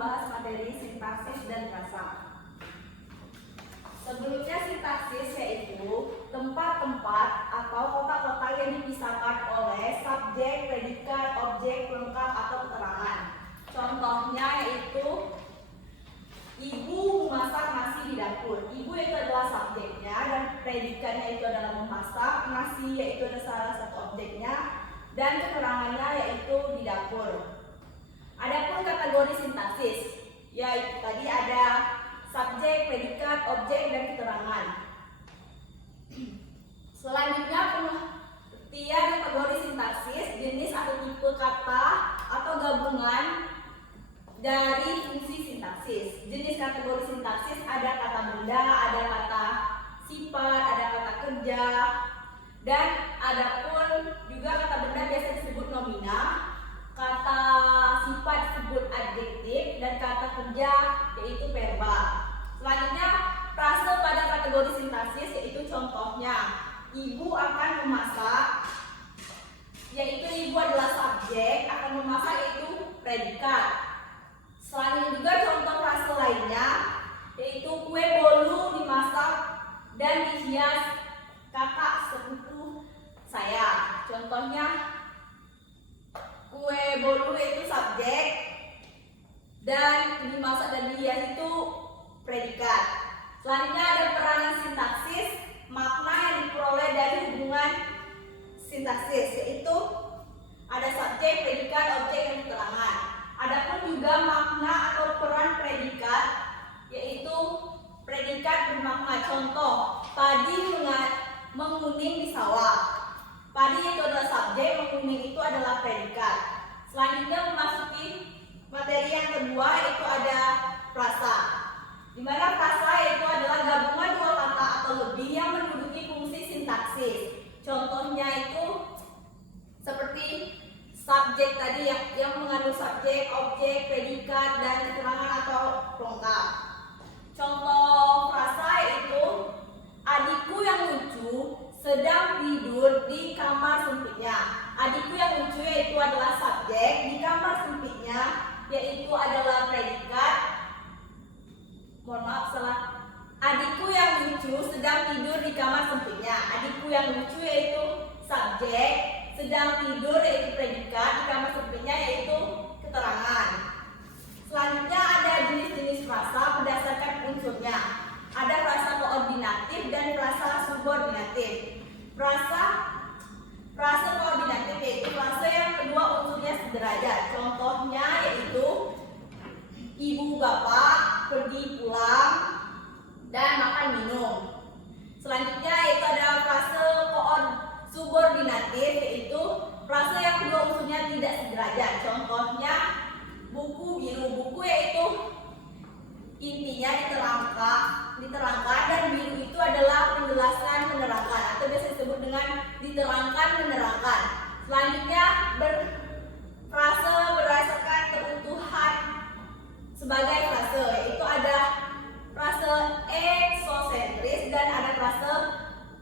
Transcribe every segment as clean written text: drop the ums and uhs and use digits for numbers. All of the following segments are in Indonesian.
membahas materi sintaksis dan frasa. Sebelumnya sintaksis yaitu tempat-tempat atau kotak-kotak yang dipisahkan oleh subjek, predikat, objek, pelengkap, atau keterangan. Contohnya yaitu ibu memasak nasi di dapur. Ibu itu adalah subjeknya dan predikatnya itu adalah memasak, nasi yaitu adalah salah satu objeknya, dan keterangannya yaitu di dapur. Adapun kategori sintaksis, yaitu tadi ada subjek, predikat, objek, dan keterangan. Selanjutnya pengertian kategori sintaksis, jenis atau tipe kata atau gabungan dari fungsi sintaksis. Jenis kategori sintaksis ada kata benda, ada kata sifat, ada kata kerja, dan adapun juga kata benda biasa disebut nomina, kata sifat disebut adjektif, dan kata kerja yaitu verba. Selanjutnya frase pada kategori sintaksis yaitu contohnya ibu akan memasak, yaitu ibu adalah subjek, akan memasak yaitu predikat. Selanjutnya juga contoh frase lainnya yaitu kue bolu dimasak dan dihias kakak sepupu saya. Contohnya kue bolu itu subjek dan dimasak dan dihias itu predikat. Selanjutnya ada peranan sintaksis, makna yang diperoleh dari hubungan sintaksis yaitu ada subjek, predikat, objek, dan keterangan. Adapun juga makna atau peran predikat yaitu predikat bermakna. Contoh, padi menguning di sawah. Padi itu adalah subjek, menguning itu adalah predikat. Selanjutnya memasuki materi yang kedua yaitu ada frasa. Di mana frasa itu adalah gabungan dua kata atau lebih yang menduduki fungsi sintaksis. Contohnya itu seperti subjek tadi yang mengandung subjek, objek, predikat, dan keterangan atau pelengkap. Contoh frasa itu adikku yang lucu sedang tidur di kamar sempitnya. Adikku yang lucu yaitu adalah subjek, di kamar sempitnya yaitu adalah predikat. Mohon maaf salah. Adikku yang lucu sedang tidur di kamar sempitnya. Adikku yang lucu yaitu subjek, sedang tidur yaitu predikat, di kamar sempitnya yaitu keterangan. Selanjutnya ada jenis-jenis frasa berdasarkan unsurnya. Ada frasa koordinatif dan frasa subordinatif. Frasa koordinatif yaitu frasa yang kedua unsurnya sederajat. Contohnya yaitu ibu bapak pergi pulang dan makan minum. Selanjutnya yaitu ada frasa subordinatif yaitu frasa yang kedua unsurnya tidak sederajat. Contohnya buku biru. Buku yaitu intinya diterangkan dan biru itu adalah penjelasan menerangkan atau biasa disebut dengan diterangkan menerangkan. Selanjutnya frase berdasarkan keutuhan sebagai frase yaitu ada frase eksosentris dan ada frase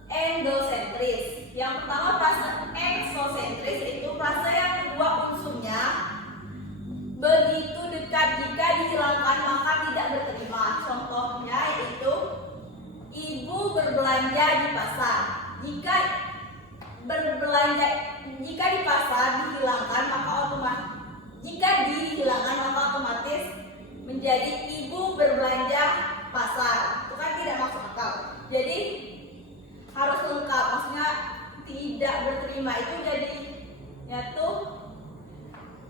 endosentris. Yang pertama frase eksosentris itu frase yang kedua unsurnya begitu dekat, jika dihilangkan maka tidak berterima. Contohnya yaitu ibu berbelanja di pasar. Jika di pasar dihilangkan maka otomatis menjadi ibu berbelanja pasar. Itu kan tidak masuk akal. Jadi harus lengkap, maksudnya tidak berterima itu jadi yaitu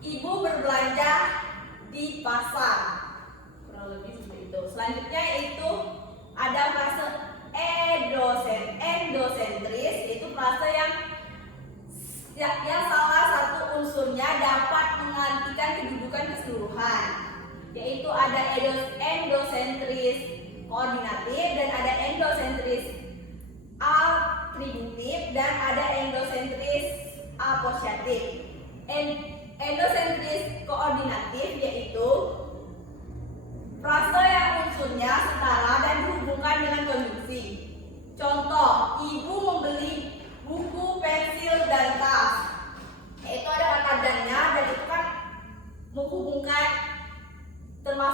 ibu berbelanja di pasar, kurang lebih seperti itu. Selanjutnya yaitu ada frase endosentris, yaitu frase yang salah satu unsurnya dapat mengartikan kedudukan keseluruhan, yaitu ada endosentris koordinatif dan ada endosentris atributif dan ada endosentris aposiatif. Endosentris koordinatif yaitu frase yang unsurnya setara dan dihubungkan dengan konjungsi. Contoh, ibu membeli buku, pensil, dan tas. Itu ada kata dannya dan itu kan menghubungkan termasuk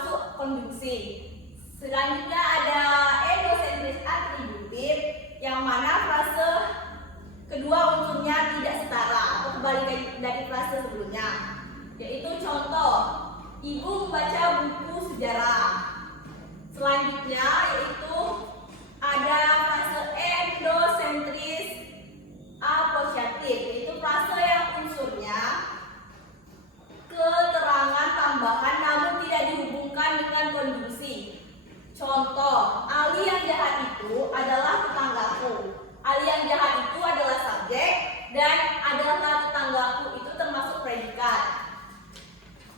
kembali dari frase sebelumnya, yaitu contoh, ibu membaca buku sejarah. Selanjutnya yaitu ada frase endosentris asosiatif, yaitu frase yang unsurnya keterangan tambahan namun tidak dihubungkan dengan konjungsi. Contoh, Ali yang jahat itu adalah tetanggaku. Ali yang jahat itu adalah subjek dan adalah tetanggaku itu termasuk predikat.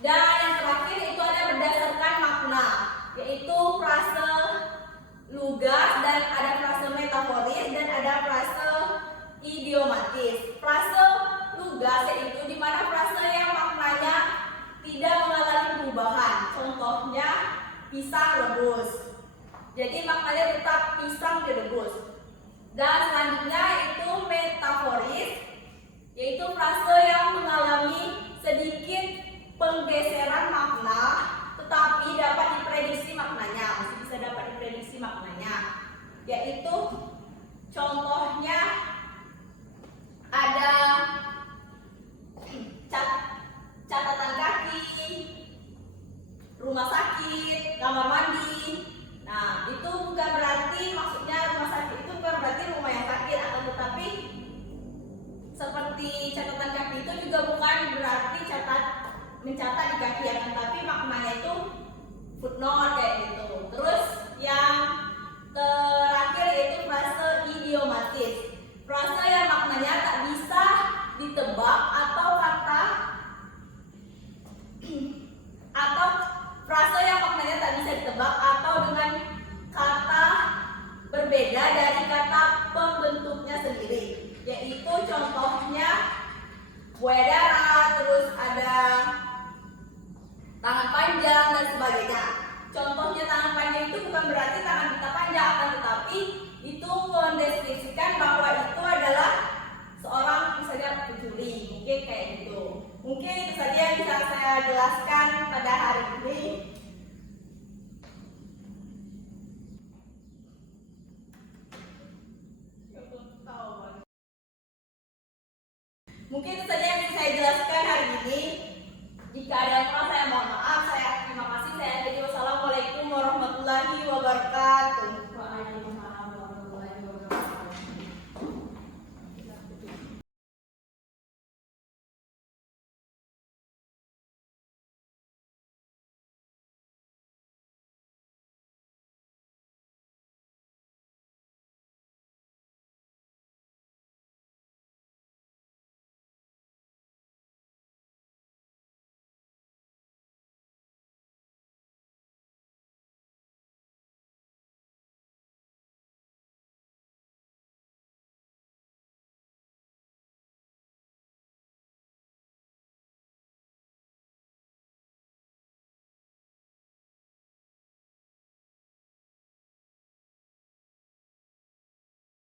Dan yang terakhir itu ada berdasarkan makna, yaitu frase lugas dan ada frase metaforis dan ada frase idiomatis. Frase lugas yaitu di mana frase yang maknanya tidak mengalami perubahan. Contohnya pisang rebus. Jadi maknanya tetap pisang direbus. Dan selanjutnya yaitu metaforis, yaitu frase yang mengalami sedikit penggeseran makna tetapi dapat diprediksi maknanya, masih bisa dapat diprediksi maknanya. Yaitu contohnya ada catatan kaki, rumah sakit, kamar mandi. Nah, itu bukan berarti maksudnya rumah sakit itu bukan berarti rumah yang sakit, akan tetapi seperti catatan kaki itu juga bukan berarti mencatat di kaki, akan tetapi maknanya itu footnote kayak gitu. Terus yang terakhir yaitu frase idiomatis. Frase yang maknanya tak bisa ditebak atau frase yang maknanya tak bisa ditebak atau dengan kata berbeda dari kata pembentuknya sendiri. Yaitu contohnya buaya darat, terus ada tangan panjang dan sebagainya. Contohnya tangan panjang itu bukan berarti tangan kita panjang, akan tetapi itu mendeskripsikan bahwa itu adalah seorang misalnya pencuri, mungkin kayak gitu. Mungkin itu saja yang bisa saya jelaskan pada hari ini. Mungkin itu saja